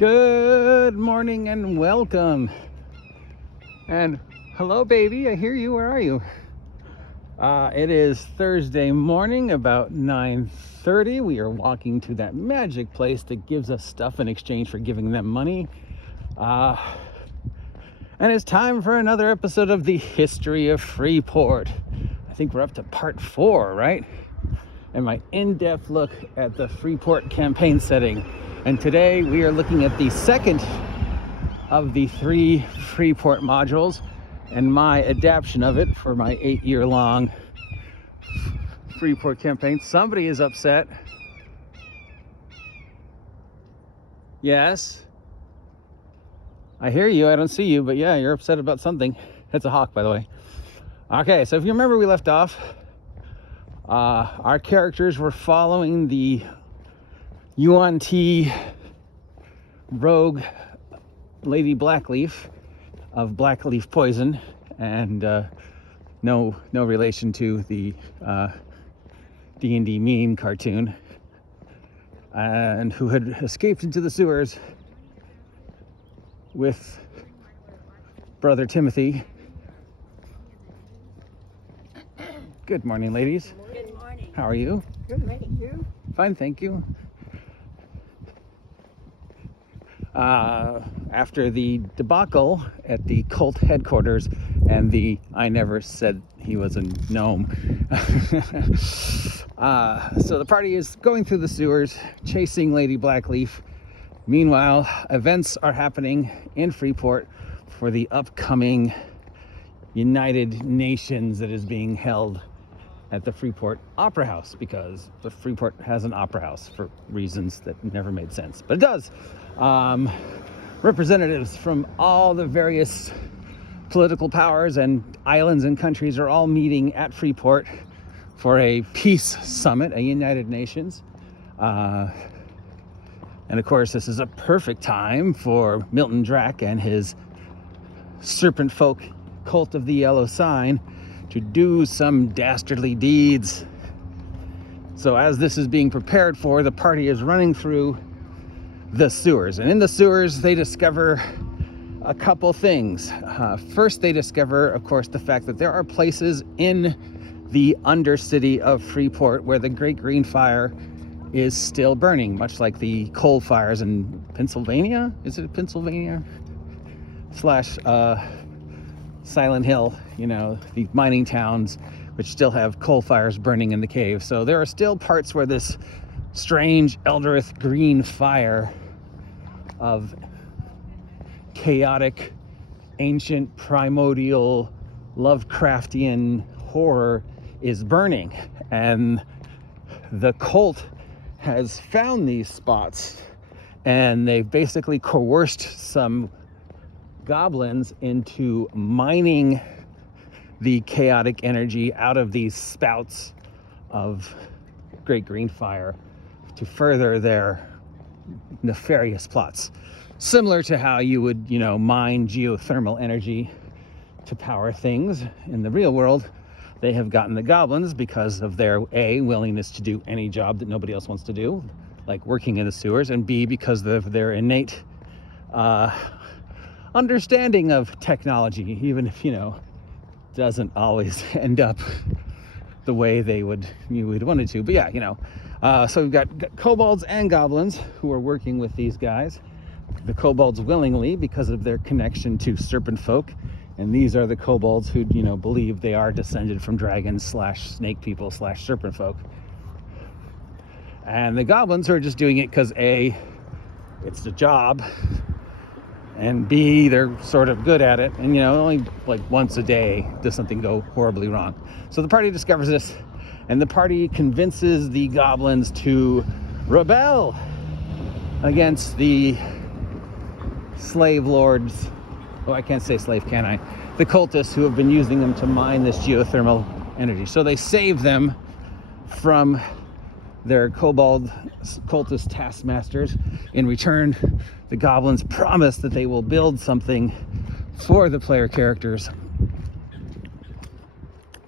Good morning and welcome. And hello, baby. I hear you. Where are you? It is Thursday morning, about 9:30. We are walking to that magic place that gives us stuff in exchange for giving them money. And it's time for another episode of the History of Freeport. I think we're up to part 4, right? And my in-depth look at the Freeport campaign setting. And today we are looking at the second of the 3 Freeport modules and my adaptation of it for my 8-year-long Freeport campaign. Somebody is upset. Yes. I hear you. I don't see you, but yeah, you're upset about something. It's a hawk, by the way. Okay, so if you remember, we left off. Our characters were following the UNT rogue Lady Blackleaf of Blackleaf Poison, and no relation to the D&D meme cartoon, and who had escaped into the sewers with Brother Timothy. Good morning, ladies. Good morning. How are you? Good morning. You? Fine, thank you. After the debacle at the cult headquarters and I never said he was a gnome. So the party is going through the sewers, chasing Lady Blackleaf. Meanwhile, events are happening in Freeport for the upcoming United Nations that is being held at the Freeport Opera House, because the Freeport has an opera house for reasons that never made sense, but it does. Representatives from all the various political powers and islands and countries are all meeting at Freeport for a peace summit, a United Nations. And of course, this is a perfect time for Milton Drack and his serpent folk cult of the yellow sign to do some dastardly deeds. So as this is being prepared for, the party is running through the sewers. And in the sewers, they discover a couple things. First, they discover, of course, the fact that there are places in the undercity of Freeport where the Great Green Fire is still burning, much like the coal fires in Pennsylvania. Is it Pennsylvania? / Silent Hill, the mining towns which still have coal fires burning in the cave. So there are still parts where this strange Eldritch green fire of chaotic, ancient, primordial, Lovecraftian horror is burning. And the cult has found these spots, and they've basically coerced some goblins into mining the chaotic energy out of these spouts of Great Green Fire to further their nefarious plots. Similar to how you would, mine geothermal energy to power things in the real world, they have gotten the goblins because of their A, willingness to do any job that nobody else wants to do, like working in the sewers, and B, because of their innate understanding of technology, even if, doesn't always end up the way you would want it to. But yeah, so we've got kobolds and goblins who are working with these guys. The kobolds willingly because of their connection to serpent folk, and these are the kobolds who, believe they are descended from dragons / snake people / serpent folk. And the goblins who are just doing it because A, it's the job, and B, they're sort of good at it, and only like once a day does something go horribly wrong. So the party discovers this, and the party convinces the goblins to rebel against the slave lords. Oh, I can't say slave, can I? The cultists who have been using them to mine this geothermal energy. So they save them from their kobold cultist taskmasters. In return, the goblins promise that they will build something for the player characters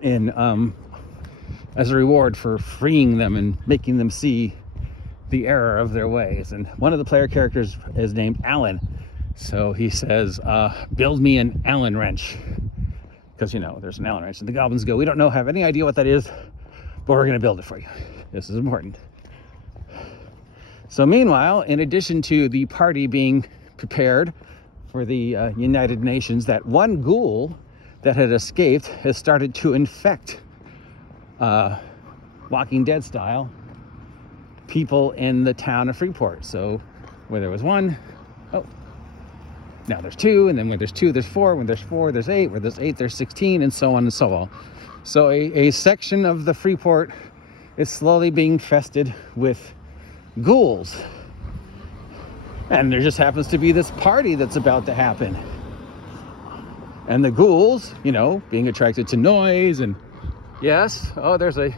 in as a reward for freeing them and making them see the error of their ways. And one of the player characters is named Alan. So he says, build me an Allen wrench. Because, you know, there's an Allen wrench. And the goblins go, we don't have any idea what that is, but we're going to build it for you. This is important. So meanwhile, in addition to the party being prepared for the United Nations, that one ghoul that had escaped has started to infect, Walking Dead style, people in the town of Freeport. So where there was one, now there's two, and then where there's two, there's four. When there's four, there's eight. Where there's eight, there's 16, and so on and so on. So a section of the Freeport is slowly being infested with ghouls. And there just happens to be this party that's about to happen. And the ghouls, you know, being attracted to noise and yes, there's a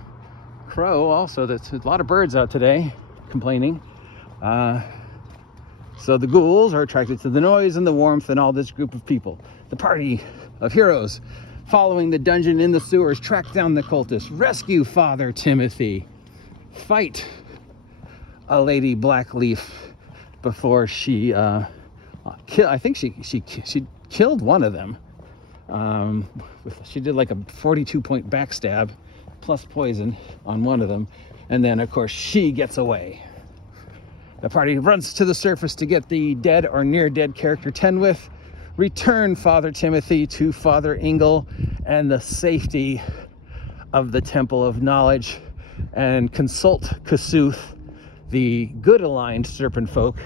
crow also. There's a lot of birds out today complaining. So the ghouls are attracted to the noise and the warmth and all this group of people. The party of heroes following the dungeon in the sewers, track down the cultists, rescue Father Timothy, fight a Lady Blackleaf before she I think she killed one of them. She did like a 42-point backstab plus poison on one of them, and then of course she gets away. The party runs to the surface to get the dead or near dead character Tenwith, return Father Timothy to Father Ingle and the safety of the Temple of Knowledge, and consult Kasuth, the good aligned serpent folk,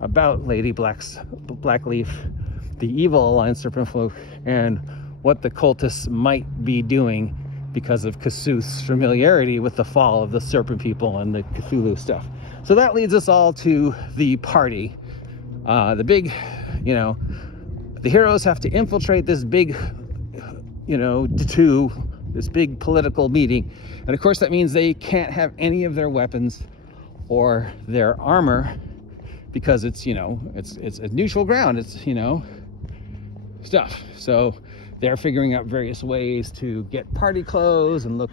about Lady Blackleaf, the evil aligned serpent folk, and what the cultists might be doing because of Kasuth's familiarity with the fall of the serpent people and the Cthulhu stuff. So that leads us all to the party. The big, the heroes have to infiltrate this big, this big political meeting. And of course that means they can't have any of their weapons or their armor because it's a neutral ground. It's, stuff. So they're figuring out various ways to get party clothes and look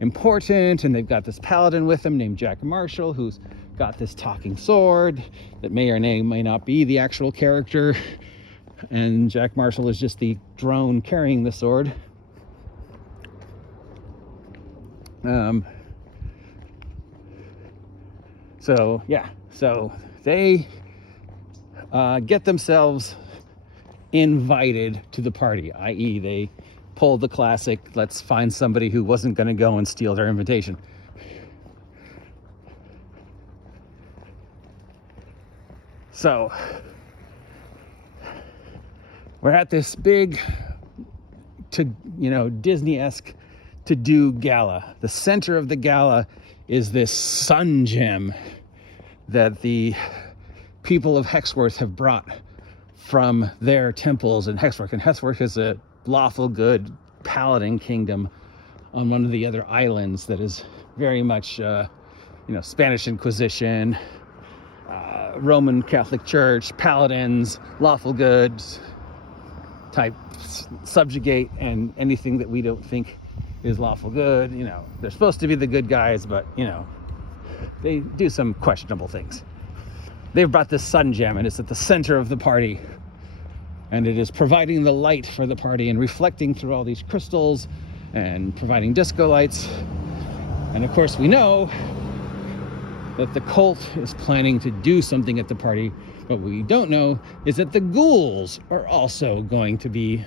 important, and they've got this paladin with them named Jack Marshall who's got this talking sword that may or may not be the actual character, and Jack Marshall is just the drone carrying the sword. So they get themselves invited to the party, i.e. they pulled the classic, let's find somebody who wasn't going to go and steal their invitation. So we're at this big, Disney-esque to-do gala. The center of the gala is this sun gem that the people of Hexworth have brought from their temples in Hexworth. And Hexworth is a lawful good paladin kingdom on one of the other islands that is very much Spanish Inquisition, Roman Catholic Church, paladins, lawful goods type subjugate, and anything that we don't think is lawful good. They're supposed to be the good guys, but they do some questionable things. They've brought this sun gem, and it's at the center of the party, and it is providing the light for the party and reflecting through all these crystals and providing disco lights. And of course we know that the cult is planning to do something at the party. What we don't know is that the ghouls are also going to be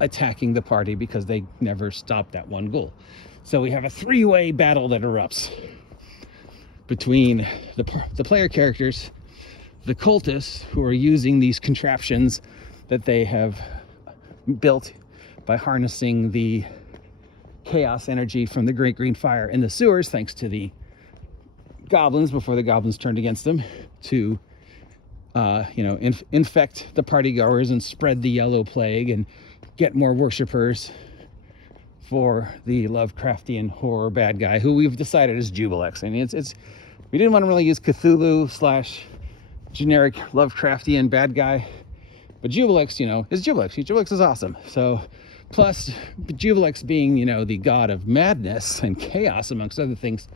attacking the party because they never stopped that one ghoul. So we have a three-way battle that erupts between the player characters, the cultists who are using these contraptions that they have built by harnessing the chaos energy from the Great Green Fire in the sewers, thanks to the goblins before the goblins turned against them, to infect the partygoers and spread the yellow plague and get more worshippers for the Lovecraftian horror bad guy who we've decided is Jubilex. I mean, we didn't want to really use Cthulhu / generic Lovecraftian bad guy, but Jubilex, is Jubilex. Jubilex is awesome. So, plus Jubilex being, the god of madness and chaos, amongst other things,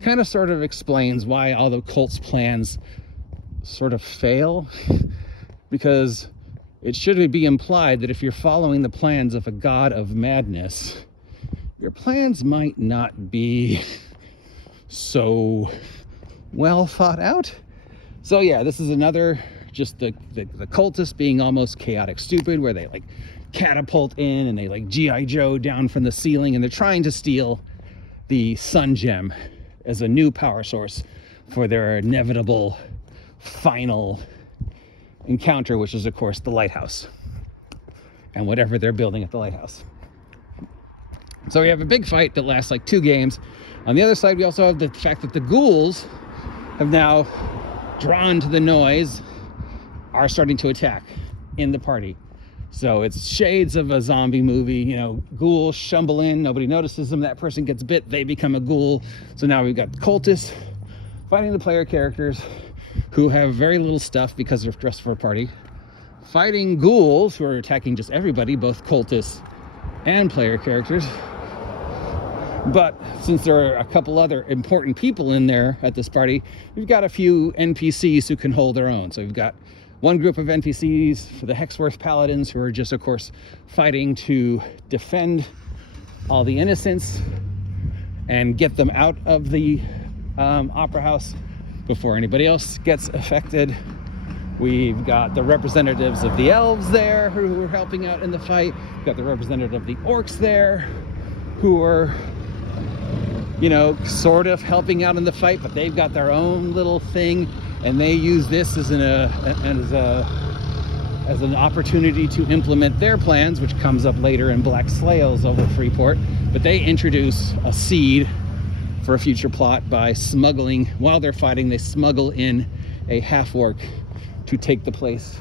kind of sort of explains why all the cult's plans sort of fail, because it should be implied that if you're following the plans of a god of madness, your plans might not be so well thought out. So yeah, this is another, just the cultists being almost chaotic stupid, where they like catapult in and they like G.I. Joe down from the ceiling, and they're trying to steal the sun gem as a new power source for their inevitable final encounter, which is of course the lighthouse and whatever they're building at the lighthouse. So we have a big fight that lasts like 2 games. On the other side, we also have the fact that the ghouls have now drawn to the noise, are starting to attack in the party. So it's shades of a zombie movie, you know, ghouls shumble in, nobody notices them, that person gets bit, they become a ghoul. So now we've got cultists fighting the player characters who have very little stuff because they're dressed for a party, fighting ghouls who are attacking just everybody, both cultists and player characters. But since there are a couple other important people in there at this party, we've got a few NPCs who can hold their own. So we've got one group of NPCs for the Hexworth Paladins, who are just, of course, fighting to defend all the innocents and get them out of the opera house before anybody else gets affected. We've got the representatives of the elves there who are helping out in the fight. We've got the representative of the orcs there who are, you know, sort of helping out in the fight, but they've got their own little thing, and they use this as an opportunity to implement their plans, which comes up later in Black Slails over Freeport. But they introduce a seed for a future plot by smuggling, while they're fighting, they smuggle in a half-orc to take the place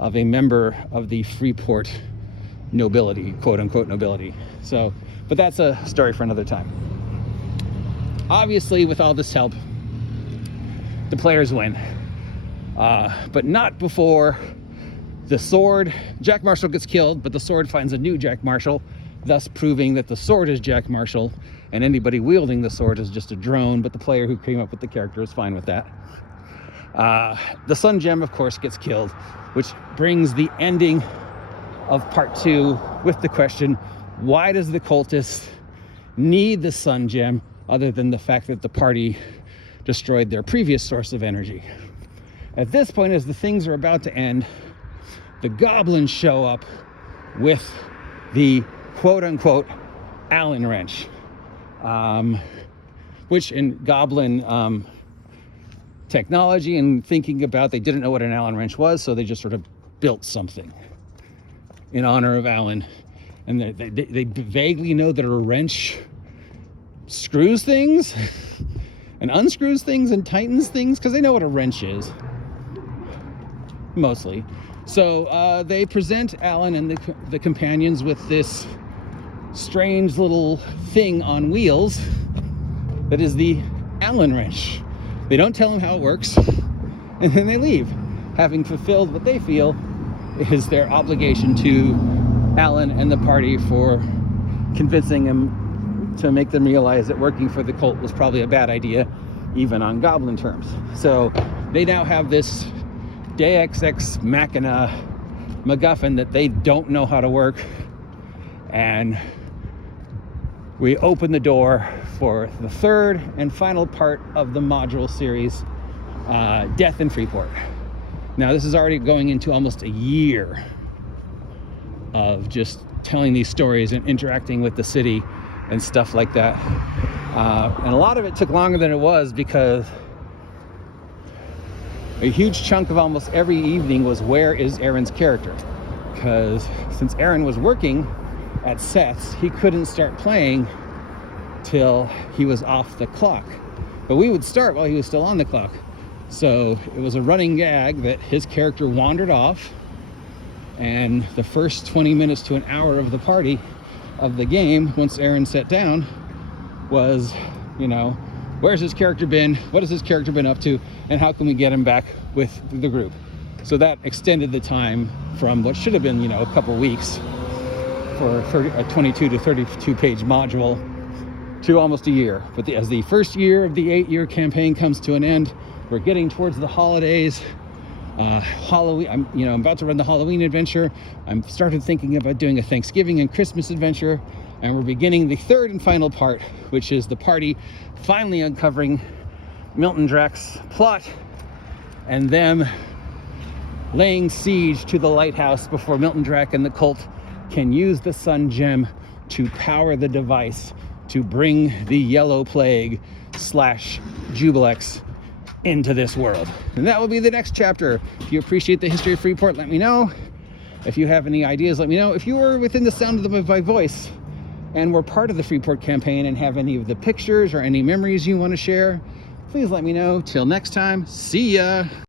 of a member of the Freeport nobility, quote-unquote nobility. So, but that's a story for another time. Obviously, with all this help, the players win. But not before the sword, Jack Marshall gets killed, but the sword finds a new Jack Marshall, thus proving that the sword is Jack Marshall, and anybody wielding the sword is just a drone, but the player who came up with the character is fine with that. The Sun Gem, of course, gets killed, which brings the ending of part 2 with the question, why does the cultist need the Sun Gem other than the fact that the party destroyed their previous source of energy? At this point, as the things are about to end, the goblins show up with the quote-unquote Allen wrench, which in goblin technology and thinking about, they didn't know what an Allen wrench was, so they just sort of built something in honor of Allen. And they vaguely know that a wrench screws things and unscrews things and tightens things, because they know what a wrench is, mostly. So they present Alan and the companions with this strange little thing on wheels that is the Allen wrench. They don't tell him how it works, and then they leave, having fulfilled what they feel is their obligation to Alan and the party for convincing him to make them realize that working for the cult was probably a bad idea, even on goblin terms. So they now have this Deus Ex Machina MacGuffin that they don't know how to work, and we open the door for the third and final part of the module series, Death in Freeport. Now this is already going into almost a year of just telling these stories and interacting with the city and stuff like that. And a lot of it took longer than it was because a huge chunk of almost every evening was, where is Aaron's character? Because since Aaron was working at Seth's, he couldn't start playing till he was off the clock. But we would start while he was still on the clock. So it was a running gag that his character wandered off, and the first 20 minutes to an hour of the party, of the game, once Aaron sat down, was, you know, where's his character been? What has his character been up to? And how can we get him back with the group? So that extended the time from what should have been, you know, a couple weeks for a 22 to 32 page module to almost a year. But as the first year of the 8-year campaign comes to an end, we're getting towards the holidays. Halloween, I'm about to run the Halloween adventure. I'm started thinking about doing a Thanksgiving and Christmas adventure, and we're beginning the third and final part, which is the party finally uncovering Milton Drake's plot and them laying siege to the lighthouse before Milton Drake and the cult can use the sun gem to power the device to bring the yellow plague / Jubilex into this world. And that will be the next chapter. If you appreciate the history of Freeport, let me know. If you have any ideas, let me know. If you were within the sound of my voice and were part of the Freeport campaign and have any of the pictures or any memories you want to share, please let me know. Till next time, see ya.